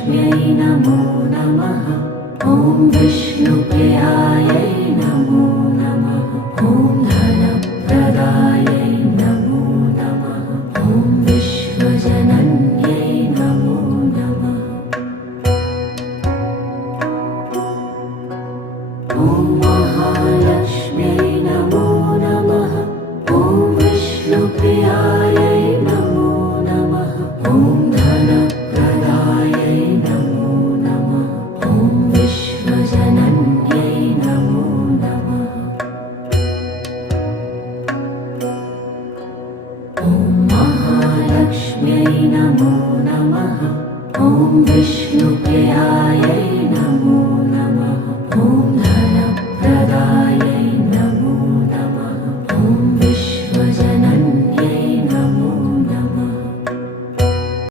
महालक्ष्म्यै नमो नमः। ॐ विष्णुप्रियायै नमो नमः। ॐ धनप्रदायै नमो नमः। ॐ विश्वजनन्यै नमो नमः। ॐ महालक्ष्म्यै नमो नमः। ॐ विष्णुप्रियायै नमो नमः। ॐ धनप्रदायै नमो नमः। ॐ विश्वजनन्यै नमो नमः। ॐ महालक्ष्म्यै नमो नमः। ॐ विष्णुप्रियायै नमो